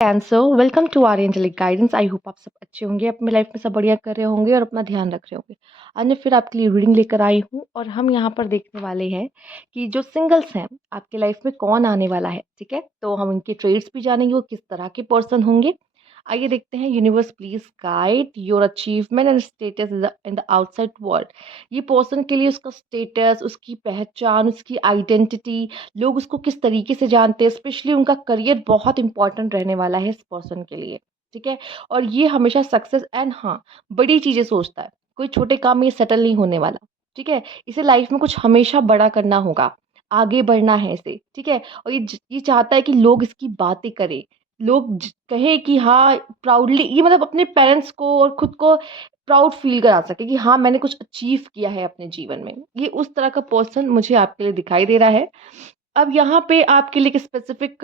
Cancer welcome to our angelic guidance. I hope आप सब अच्छे होंगे, अपनी लाइफ में सब बढ़िया कर रहे होंगे और अपना ध्यान रख रहे होंगे। आज मैं फिर आपके लिए रीडिंग लेकर आई हूँ और हम यहाँ पर देखने वाले हैं कि जो सिंगल्स हैं आपके लाइफ में कौन आने वाला है। ठीक है, तो हम उनके ट्रेड्स भी जानेंगे, वो किस तरह के पर्सन होंगे। आइए देखते हैं। Universe please guide your achievement and status in the outside world. ये पर्सन के लिए उसका स्टेटस, उसकी पहचान, उसकी आइडेंटिटी, लोग उसको किस तरीके से जानते हैं, स्पेशली उनका करियर बहुत इंपॉर्टेंट रहने वाला है इस पर्सन के लिए। ठीक है, और ये हमेशा सक्सेस एंड हाँ बड़ी चीजें सोचता है, कोई छोटे काम में ये सेटल नहीं होने वाला। ठीक है, इसे लाइफ में कुछ हमेशा बड़ा करना होगा, आगे बढ़ना है इसे। ठीक है, और ये चाहता है कि लोग इसकी बातें करें, लोग कहे कि हाँ प्राउडली, ये मतलब अपने पेरेंट्स को और खुद को प्राउड फील करा सके कि हाँ मैंने कुछ अचीव किया है अपने जीवन में। ये उस तरह का पर्सन मुझे आपके लिए दिखाई दे रहा है। अब यहाँ पे आपके लिए एक स्पेसिफिक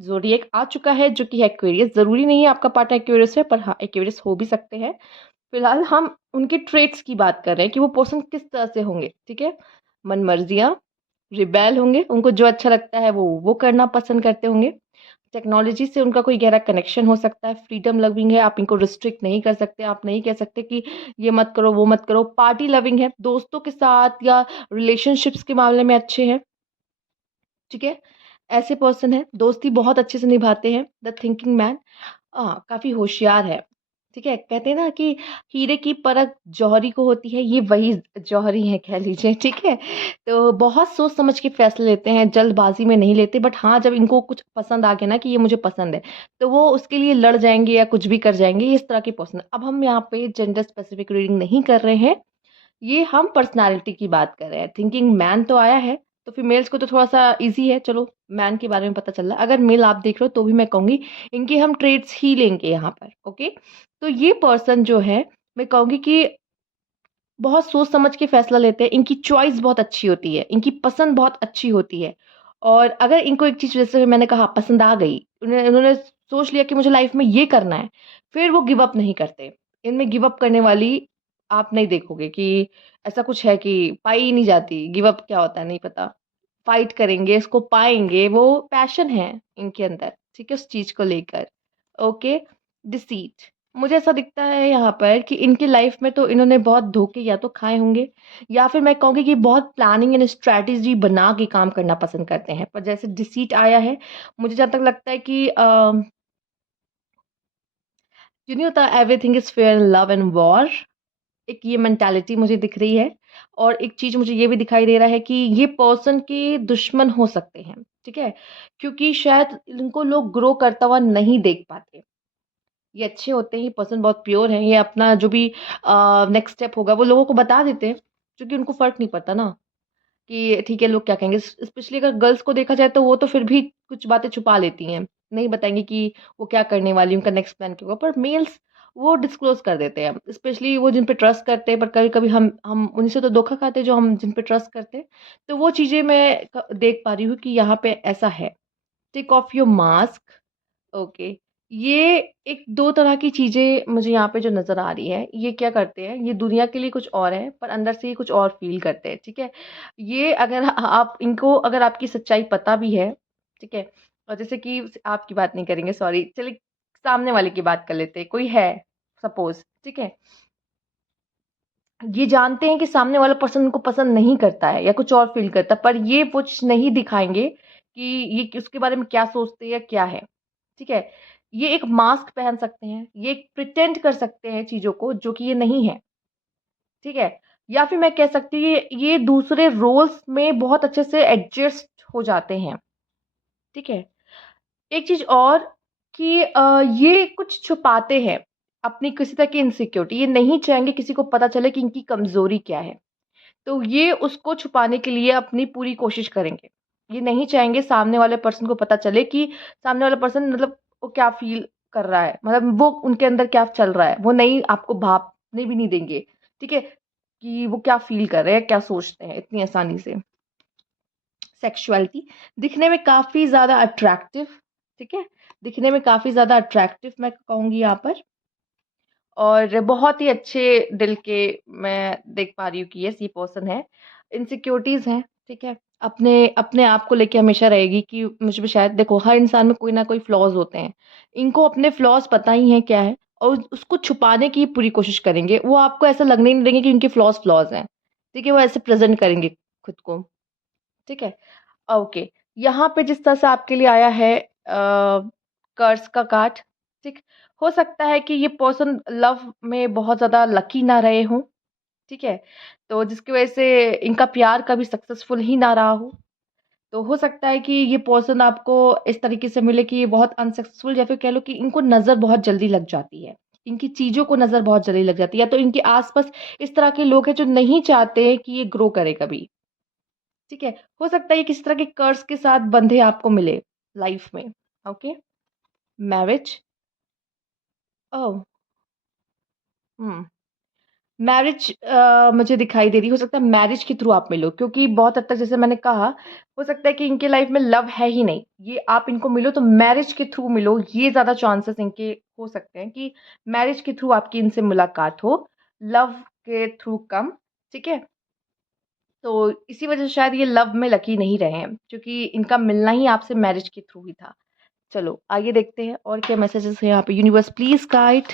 ज़ोडिएक आ चुका है जो कि है एक्वेरियस। ज़रूरी नहीं है आपका पार्टनर एक्वेरियस है, पर हाँ एक्वेरियस हो भी सकते हैं। फिलहाल हम उनके ट्रेट्स की बात कर रहे हैं कि वो पर्सन किस तरह से होंगे। ठीक है, मनमर्जियाँ, रिबेल होंगे, उनको जो अच्छा लगता है वो करना पसंद करते होंगे। टेक्नोलॉजी से उनका कोई गहरा कनेक्शन हो सकता है। फ्रीडम लविंग है, आप इनको रिस्ट्रिक्ट नहीं कर सकते, आप नहीं कह सकते कि ये मत करो वो मत करो। पार्टी लविंग है, दोस्तों के साथ या रिलेशनशिप्स के मामले में अच्छे हैं। ठीक है, ऐसे पर्सन है, दोस्ती बहुत अच्छे से निभाते हैं। द थिंकिंग मैन, हाँ काफी होशियार है। ठीक है, कहते हैं ना कि हीरे की परख जौहरी को होती है, ये वही जौहरी है कह लीजिए। ठीक है, तो बहुत सोच समझ के फैसले लेते हैं, जल्दबाजी में नहीं लेते। बट हाँ जब इनको कुछ पसंद आ गया ना कि ये मुझे पसंद है, तो वो उसके लिए लड़ जाएंगे या कुछ भी कर जाएंगे। इस तरह के पर्सन। अब हम यहाँ पे जेंडर स्पेसिफिक रीडिंग नहीं कर रहे हैं, ये हम पर्सनालिटी की बात कर रहे हैं। थिंकिंग मैन तो आया है, तो फीमेल्स को तो थोड़ा सा इजी है, चलो मैन के बारे में पता चल रहा है। अगर मेल आप देख रहे हो तो भी मैं कहूंगी इनके हम ट्रेड्स ही लेंगे यहाँ पर। ओके, तो ये पर्सन जो है, मैं कहूंगी कि बहुत सोच समझ के फैसला लेते हैं, इनकी चॉइस बहुत अच्छी होती है, इनकी पसंद बहुत अच्छी होती है। और अगर इनको एक चीज जैसे मैंने कहा पसंद आ गई, उन्होंने सोच लिया कि मुझे लाइफ में ये करना है, फिर वो गिव अप नहीं करते। इनमें गिव अप करने वाली आप नहीं देखोगे कि ऐसा कुछ है कि पाई ही नहीं जाती। गिव अप क्या होता है नहीं पता, फाइट करेंगे, इसको पाएंगे, वो पैशन है इनके अंदर। ठीक है, उस चीज को लेकर। ओके, डिसीट, मुझे ऐसा दिखता है यहाँ पर कि इनकी लाइफ में तो इन्होंने बहुत धोखे या तो खाए होंगे, या फिर मैं कहूँगी कि बहुत प्लानिंग एंड स्ट्रैटेजी बना के काम करना पसंद करते हैं। पर जैसे डिसीट आया है, मुझे जहाँ तक लगता है कि नहीं होता everything is fair in love and war, एक ये मेंटालिटी मुझे दिख रही है। और एक चीज मुझे ये भी दिखाई दे रहा है कि ये पर्सन के दुश्मन हो सकते हैं। ठीक है, क्योंकि शायद इनको लोग ग्रो करता हुआ नहीं देख पाते। ये अच्छे होते हैं, ये पर्सन बहुत प्योर है, ये अपना जो भी नेक्स्ट स्टेप होगा वो लोगों को बता देते हैं, क्योंकि उनको फर्क नहीं पड़ता ना कि ठीक है लोग क्या कहेंगे। स्पेशली अगर गर्ल्स को देखा जाए तो वो तो फिर भी कुछ बातें छुपा लेती हैं, नहीं बताएंगे कि वो क्या करने वाली, उनका नेक्स्ट प्लान क्या होगा। पर मेल्स वो डिस्क्लोज कर देते हैं, स्पेशली वो जिन पे ट्रस्ट करते हैं। पर कभी कभी हम उन्हीं से तो धोखा खाते हैं जो हम जिन पे ट्रस्ट करते हैं। तो वो चीजें मैं देख पा रही हूँ कि यहाँ पे ऐसा है। Take off your mask. Okay, ये एक दो तरह की चीजें मुझे यहाँ पे जो नजर आ रही है, ये क्या करते हैं, ये दुनिया के लिए कुछ और है पर अंदर से ये कुछ और फील करते हैं। ठीक है, ये अगर आप इनको, अगर आपकी सच्चाई पता भी है, ठीक है, और जैसे कि आपकी बात नहीं करेंगे, सॉरी, चलिए सामने वाले की बात कर लेते हैं। कोई है सपोज, ठीक है, ये जानते हैं कि सामने वाला पर्सन उनको पसंद नहीं करता है या कुछ और फील करता है, पर ये कुछ नहीं दिखाएंगे कि ये उसके बारे में क्या सोचते हैं या क्या है। ठीक है, ये एक मास्क पहन सकते हैं, ये एक प्रिटेंड कर सकते हैं चीजों को जो कि ये नहीं है। ठीक है, या फिर मैं कह सकती हूँ ये दूसरे रोल्स में बहुत अच्छे से एडजस्ट हो जाते हैं। ठीक है, एक चीज और कि ये कुछ छुपाते हैं अपनी किसी तरह की इनसिक्योरिटी, ये नहीं चाहेंगे किसी को पता चले कि इनकी कमजोरी क्या है। तो ये उसको छुपाने के लिए अपनी पूरी कोशिश करेंगे। ये नहीं चाहेंगे सामने वाले पर्सन को पता चले कि सामने वाला पर्सन मतलब वो क्या फ़ील कर रहा है, मतलब वो उनके अंदर क्या चल रहा है। वो नहीं, आपको भापने भी नहीं देंगे, ठीक है, कि वो क्या फ़ील कर रहे हैं, क्या सोचते हैं इतनी आसानी से। सेक्सुअलिटी, दिखने में काफ़ी ज़्यादा अट्रैक्टिव, ठीक है, दिखने में काफ़ी ज़्यादा अट्रैक्टिव मैं कहूँगी यहाँ पर। और बहुत ही अच्छे दिल के मैं देख पा रही हूँ कि यस ये पर्सन है। इनसिक्योरिटीज़ हैं, ठीक है? अपने अपने आप को लेके हमेशा रहेगी कि मुझ में शायद देखो हर इंसान में कोई ना कोई फ्लॉज़ होते हैं। इनको अपने फ्लॉज़ पता ही हैं क्या है और उसको छुपाने की पूरी कोशिश करेंगे। वो आपको ऐसा लगने ही नहीं देंगे कि उनके फ्लॉज़ हैं। ठीक है? वो ऐसे प्रेज़ेंट करेंगे खुद को। ठीक है? ओके। यहाँ पे जिस तरह से आपके लिए आया है कर्स का कार्ड, ठीक? हो सकता है कि ये पर्सन लव में बहुत ज़्यादा लकी ना रहे हों, ठीक है? तो जिसकी वज़ह से इनका प्यार कभी सक्सेसफुल ही ना रहा हो। तो हो सकता है कि ये पर्सन आपको इस तरीके से मिले कि ये बहुत अनसक्सेसफुल या फिर कह लो कि इनको नज़र बहुत जल्दी लग जाती है। इनकी चीज़ों को नज़र बहुत जल्दी लग जाती है या तो इनके आस-पास इस तरह के लोग हैं जो नहीं चाहते कि ये ग्रो करे कभी, ठीक है? हो सकता है ये किसी तरह के कर्स के साथ बंधे आपको मिले लाइफ़ में, ओके? मैरिज ओह! हुँ। मैरिज मुझे दिखाई दे रही है, हो सकता है मैरिज के थ्रू आप मिलो क्योंकि बहुत हद तक जैसे मैंने कहा, हो सकता है कि इनके लाइफ में लव है ही नहीं। ये आप इनको मिलो तो मैरिज के थ्रू मिलो, ये ज़्यादा चांसेस इनके हो सकते हैं कि मैरिज के थ्रू आपकी इनसे मुलाकात हो, लव के थ्रू कम, ठीक है? तो इसी वजह से शायद ये लव में लकी नहीं रहे हैं क्योंकि इनका मिलना ही आपसे मैरिज के थ्रू ही था। चलो आगे देखते हैं और क्या मैसेजेस हैं यहाँ पे। यूनिवर्स प्लीज़ गाइड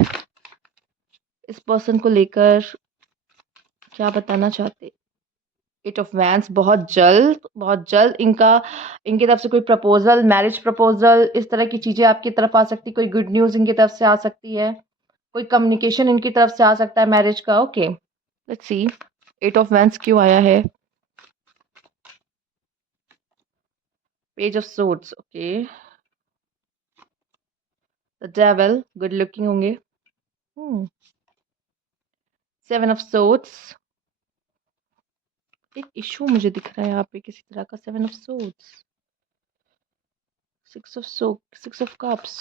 इस पर्सन को लेकर क्या बताना चाहते? एट ऑफ वैंड्स बहुत जल्द इनका इनकी तरफ से कोई प्रपोज़ल, मैरिज प्रपोज़ल इस तरह की चीज़ें आपकी तरफ आ सकती, कोई गुड न्यूज़ इनकी तरफ से आ सकती है, कोई कम्युनिकेशन इनकी तरफ से आ सकता है मैरिज का। Okay, let's see eight of wands क्यों आया है? Page of swords, okay, the devil good looking होंगे। हुँ, सेवन ऑफ सोर्ड्स एक इश्यू मुझे दिख रहा है यहाँ पे किसी तरह का। Seven of swords, six of cups,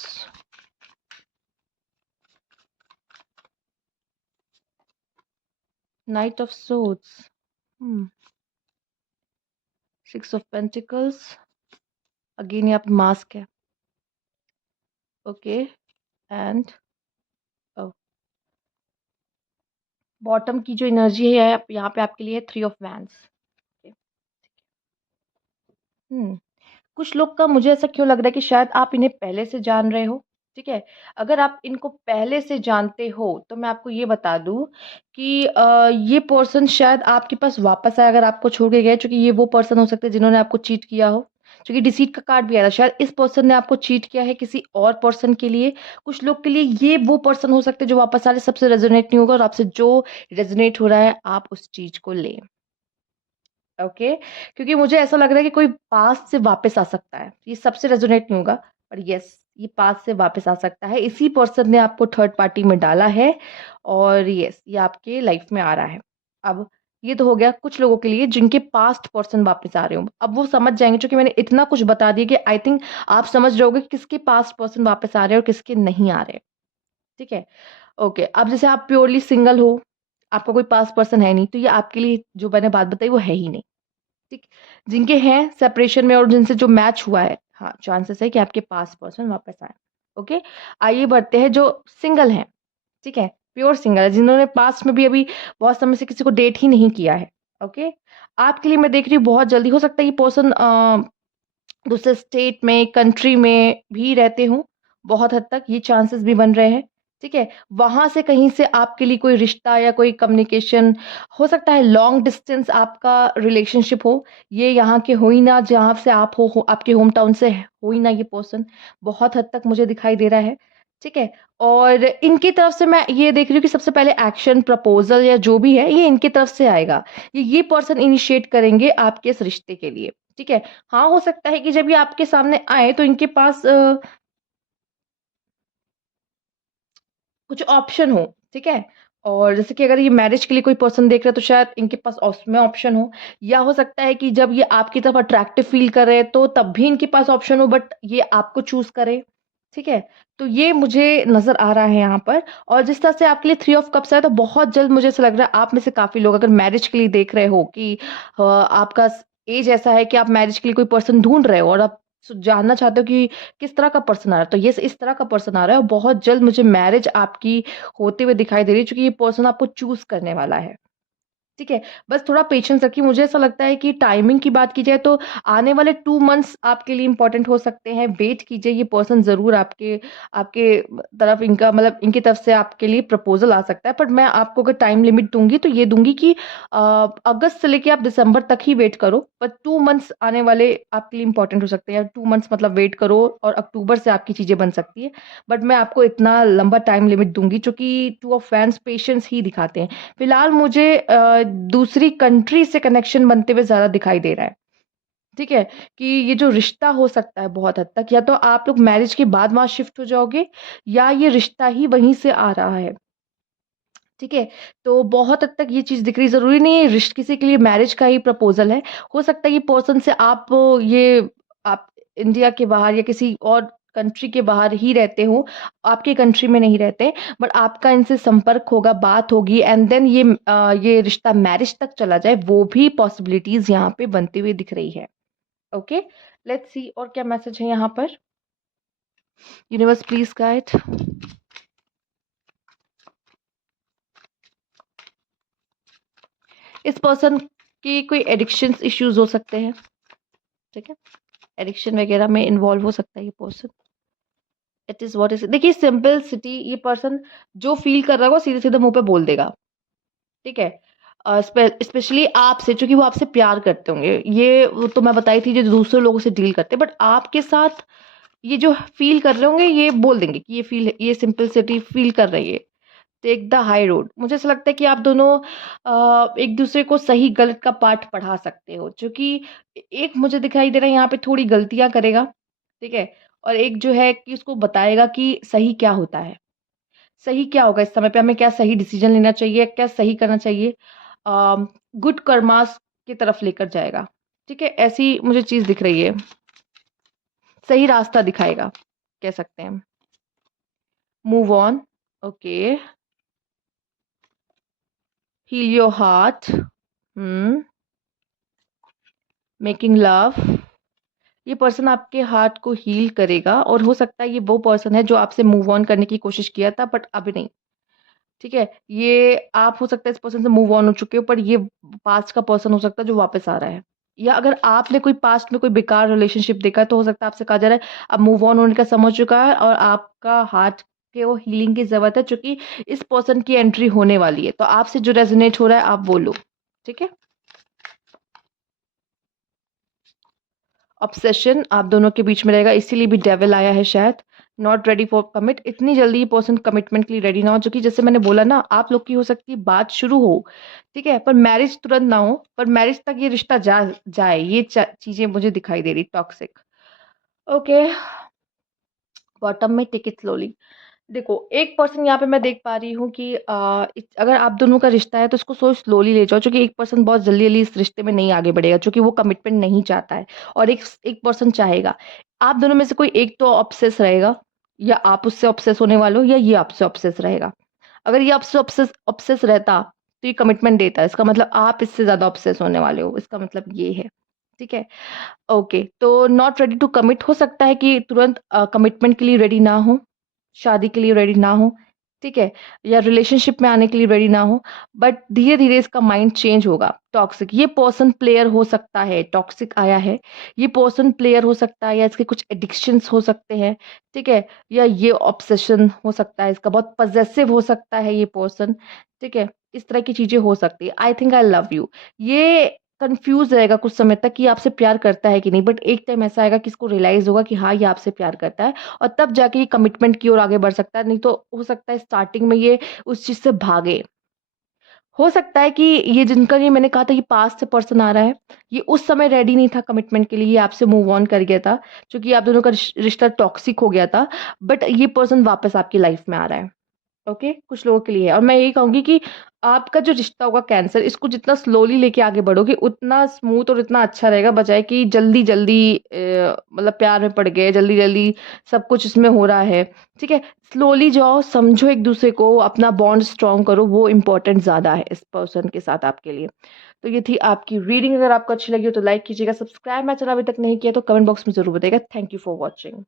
knight of swords, hmm, six of pentacles, again यहाँ पे मास्क है। ओके एंड बॉटम की जो एनर्जी है यहाँ पे आपके लिए थ्री ऑफ वैंड्स। हम्म कुछ लोग का मुझे ऐसा क्यों लग रहा है कि शायद आप इन्हें पहले से जान रहे हो, ठीक है? अगर आप इनको पहले से जानते हो तो मैं आपको ये बता दूं कि ये पर्सन शायद आपके पास वापस आए अगर आपको छोड़ के गए, क्योंकि ये वो पर्सन हो सकते हैं जिन्होंने आपको चीट किया हो। क्योंकि डिसीट का कार्ड भी आया था, शायद इस पर्सन ने आपको चीट किया है किसी और पर्सन के लिए। कुछ लोग के लिए ये वो पर्सन हो सकते हैं जो वापस आ रहे, सबसे रेजोनेट नहीं होगा और आपसे जो रेजोनेट हो रहा है आप उस चीज को लें। ओके, क्योंकि मुझे ऐसा लग रहा है कि कोई पास्ट से वापस आ सकता है। ये सबसे रेजोनेट नहीं होगा, पर यस ये पास्ट से वापस आ सकता है। इसी पर्सन ने आपको थर्ड पार्टी में डाला है और यस ये आपके लाइफ में आ रहा है। अब ये तो हो गया कुछ लोगों के लिए जिनके पास्ट पर्सन वापस आ रहे हो। अब वो समझ जाएंगे क्योंकि मैंने इतना कुछ बता दिया कि आई थिंक आप समझ रहे होगे कि किसके पास्ट पर्सन वापस आ रहे हैं और किसके नहीं आ रहे। ठीक है? ओके, अब जैसे आप प्योरली सिंगल हो, आपका कोई पास्ट पर्सन है नहीं, तो ये आपके लिए जो मैंने बात बताई वो है ही नहीं। ठीक, जिनके हैं सेपरेशन में और जिनसे जो मैच हुआ है, हाँ, चांसेस है कि आपके पास पर्सन वापस आए। ओके, आइए बढ़ते हैं जो सिंगल हैं, ठीक है? प्योर सिंगल है, जिन्होंने पास्ट में भी अभी बहुत समय से किसी को डेट ही नहीं किया है। ओके, आपके लिए मैं देख रही हूँ बहुत जल्दी हो सकता है ये पर्सन दूसरे स्टेट में, कंट्री में भी रहते हों, बहुत हद तक ये चांसेस भी बन रहे हैं, ठीक है? वहाँ से कहीं से आपके लिए कोई रिश्ता या कोई कम्युनिकेशन हो सकता है, लॉन्ग डिस्टेंस आपका रिलेशनशिप हो, ये यहाँ के हो ही ना जहाँ से आप हो आपके होम टाउन से हो ही ना ये पर्सन, बहुत हद तक मुझे दिखाई दे रहा है, ठीक है? और इनकी तरफ से मैं ये देख रही हूँ कि सबसे पहले एक्शन, प्रपोज़ल या जो भी है, ये इनकी तरफ से आएगा। ये पर्सन इनिशिएट करेंगे आपके इस रिश्ते के लिए, ठीक है? हाँ, हो सकता है कि जब ये आपके सामने आए तो इनके पास कुछ ऑप्शन हो, ठीक है? और जैसे कि अगर ये मैरिज के लिए कोई पर्सन देख रहा है तो शायद इनके पास उसमें ऑप्शन हो, या हो सकता है कि जब ये आपकी तरफ अट्रैक्टिव फ़ील कर रहे हैं तो तब भी इनके पास ऑप्शन हो बट ये आपको चूज़ करें, ठीक है? तो ये मुझे नज़र आ रहा है यहाँ पर। और जिस तरह से आपके लिए थ्री ऑफ कप्स आया तो बहुत जल्द मुझे ऐसा लग रहा है आप में से काफ़ी लोग अगर मैरिज के लिए देख रहे हो कि आपका एज ऐसा है कि आप मैरिज के लिए कोई पर्सन ढूँढ रहे हो और आप जानना चाहते हो कि किस तरह का पर्सन आ रहा है, तो ये इस तरह का पर्सन आ रहा है और बहुत जल्द मुझे मैरिज आपकी होते हुए दिखाई दे रही है क्योंकि ये पर्सन आपको चूज़ करने वाला है, ठीक है? बस थोड़ा पेशेंस रखिए। मुझे ऐसा लगता है कि टाइमिंग की बात की जाए तो आने वाले 2 मंथ्स आपके लिए इम्पोर्टेंट हो सकते हैं। वेट कीजिए, ये पर्सन ज़रूर आपके आपके तरफ इनका मतलब इनकी तरफ से आपके लिए प्रपोज़ल आ सकता है। बट मैं आपको अगर टाइम लिमिट दूँगी तो ये दूँगी कि अगस्त से लेके आप दिसंबर तक ही वेट करो। बट 2 मंथ्स आने वाले आपके लिए इम्पोर्टेंट हो सकते हैं। 2 मंथ्स मतलब वेट करो और अक्टूबर से आपकी चीज़ें बन सकती है। बट मैं आपको इतना लंबा टाइम लिमिट दूँगी चूँकि 2 ऑफ वैंड्स पेशेंस ही दिखाते हैं। फिलहाल मुझे दूसरी कंट्री से कनेक्शन बनते हुए ज़्यादा दिखाई दे रहा है, ठीक है? कि ये जो रिश्ता हो सकता है बहुत हद तक या तो आप लोग मैरिज के बाद वहाँ शिफ्ट हो जाओगे या ये रिश्ता ही वहीं से आ रहा है, ठीक है? तो बहुत हद तक ये चीज़ दिख रही है, ज़रूरी नहीं है किसी के लिए मैरिज का ही प्रपोज़ल है। हो सकता है ये पर्सन से ये आप इंडिया के बाहर या किसी और कंट्री के बाहर ही रहते हो, आपके कंट्री में नहीं रहते, बट आपका इनसे संपर्क होगा, बात होगी एंड देन ये रिश्ता मैरिज तक चला जाए, वो भी पॉसिबिलिटीज़ यहाँ पे बनती हुई दिख रही है। ओके, लेट्स सी और क्या मैसेज है यहाँ पर? Universe please guide. इस पर्सन की कोई एडिक्शंस इश्यूज़ हो सकते हैं, ठीक है? एडिक्शन वगैरह में इन्वॉल्व हो सकता है ये person. It is what is देखिए सिंपलिसिटी ये पर्सन जो फ़ील कर रहा है वो सीधे-सीधे मुँह पे बोल देगा, ठीक है? स्पेशली आपसे चूँकि वो आपसे प्यार करते होंगे। ये वो तो मैं बताई थी जो दूसरे लोगों से डील करते हैं बट आपके साथ ये जो फ़ील कर रहे होंगे ये बोल देंगे कि ये सिंपलिसिटी फ़ील कर रही है। Take the high road. मुझे ऐसा लगता है कि आप दोनों एक-दूसरे को सही-गलत का पाठ पढ़ा सकते हो, जो कि एक मुझे दिखाई दे रहा है यहाँ पे थोड़ी गलतियाँ करेगा, ठीक है? और एक जो है कि उसको बताएगा कि सही क्या होता है, सही क्या होगा इस समय पे हमें क्या सही डिसीज़न लेना चाहिए, क्या सही करना चाहिए। गुड कर्मास की तरफ लेकर जाएगा, ठीक है? ऐसी मुझे चीज़ दिख रही है, सही रास्ता दिखाएगा, कह सकते हैं। Move on, okay, heal your heart, making love. ये पर्सन आपके हार्ट को हील करेगा और हो सकता है ये वो पर्सन है जो आपसे मूव ऑन करने की कोशिश किया था बट अभी नहीं, ठीक है? ये आप हो सकता है इस पर्सन से मूव ऑन हो चुके हो पर ये पास्ट का पर्सन हो सकता है जो वापस आ रहा है। या अगर आपने कोई पास्ट में कोई बेकार रिलेशनशिप देखा है तो हो सकता है आपसे कहा जा रहा है अब मूव ऑन होने का समय हो चुका है और आपका हार्ट के वो हीलिंग की ज़रूरत है चूँकि इस पर्सन की एंट्री होने वाली है। तो आपसे जो रेज़ोनेट हो रहा है आप वो लो, ठीक है? ऑब्सेशन आप दोनों के बीच में रहेगा इसीलिए भी डेविल आया है शायद। नॉट रेडी फॉर कमिट इतनी जल्दी ये पर्सन कमिटमेंट के लिए रेडी ना हो, जो कि जैसे मैंने बोला ना आप लोग की हो सकती है बात शुरू हो, ठीक है? पर मैरिज तुरंत ना हो, पर मैरिज तक ये रिश्ता जाए ये चीज़ें मुझे दिखाई दे रही टॉक्सिक। ओके, बॉटम में टेक इट स्लोली। देखो, एक पर्सन यहाँ पे मैं देख पा रही हूँ कि अगर आप दोनों का रिश्ता है तो उसको सो स्लोली ले जाओ क्योंकि एक पर्सन बहुत जल्दी-जल्दी इस रिश्ते में नहीं आगे बढ़ेगा क्योंकि वो कमिटमेंट नहीं चाहता है और एक पर्सन चाहेगा। आप दोनों में से कोई एक तो ऑब्सेस रहेगा या आप उससे ऑब्सेस होने वाले हो या ये आपसे ऑब्सेस रहेगा। अगर ये आपसे ऑब्सेस ऑब्सेस रहता तो ये कमिटमेंट देता। इसका मतलब आप इससे ज़्यादा ऑब्सेस होने वाले हो। इसका मतलब ये है। ठीक है? ओके, तो नॉट रेडी टू कमिट हो सकता है कि तुरंत कमिटमेंट के लिए रेडी ना हो, शादी के लिए रेडी ना हो, ठीक है? या रिलेशनशिप में आने के लिए रेडी ना हो, बट धीरे-धीरे इसका माइंड चेंज होगा। टॉक्सिक ये पर्सन प्लेयर हो सकता है, टॉक्सिक आया है, ये पर्सन प्लेयर हो सकता है या इसके कुछ एडिक्शंस हो सकते हैं, ठीक है? या ये ऑब्सेशन हो सकता है, इसका बहुत पॉसेसिव हो सकता है ये पर्सन, ठीक है? इस तरह की चीज़ें हो सकती है। I think I love you. ये कन्फ्यूज़ रहेगा कुछ समय तक कि आपसे प्यार करता है कि नहीं, बट एक टाइम ऐसा आएगा कि इसको रियलाइज़ होगा कि हाँ, ये आपसे प्यार करता है और तब जाके ये कमिटमेंट की ओर आगे बढ़ सकता है, नहीं तो हो सकता है स्टार्टिंग में ये उस चीज़ से भागे। हो सकता है कि ये मैंने कहा था ये पास्ट से पर्सन आ रहा है, ये उस समय रेडी नहीं था कमिटमेंट के लिए, ये आपसे मूव ऑन कर गया था, क्योंकि आप दोनों का रिश्ता टॉक्सिक हो गया था, बट ये पर्सन वापस आपकी लाइफ़ में आ रहा है। ओके, कुछ लोगों के लिए है और मैं यही कहूँगी कि आपका जो रिश्ता होगा कैंसर इसको जितना स्लोली लेके आगे बढ़ोगे उतना स्मूथ और इतना अच्छा रहेगा बजाए कि जल्दी-जल्दी मतलब प्यार में पड़ गए, जल्दी-जल्दी सब कुछ इसमें हो रहा है, ठीक है? स्लोली जाओ, समझो एक-दूसरे को, अपना बॉन्ड स्ट्रॉन्ग करो, वो इम्पोर्टेंट ज़्यादा है इस पर्सन के साथ आपके लिए। तो ये थी आपकी रीडिंग अगर आपको अच्छी लगी हो तो लाइक कीजिएगा, सब्सक्राइब मेरा चैनल अभी तक नहीं किया तो कमेंट बॉक्स में ज़रूर बताइएगा। Thank you for watching.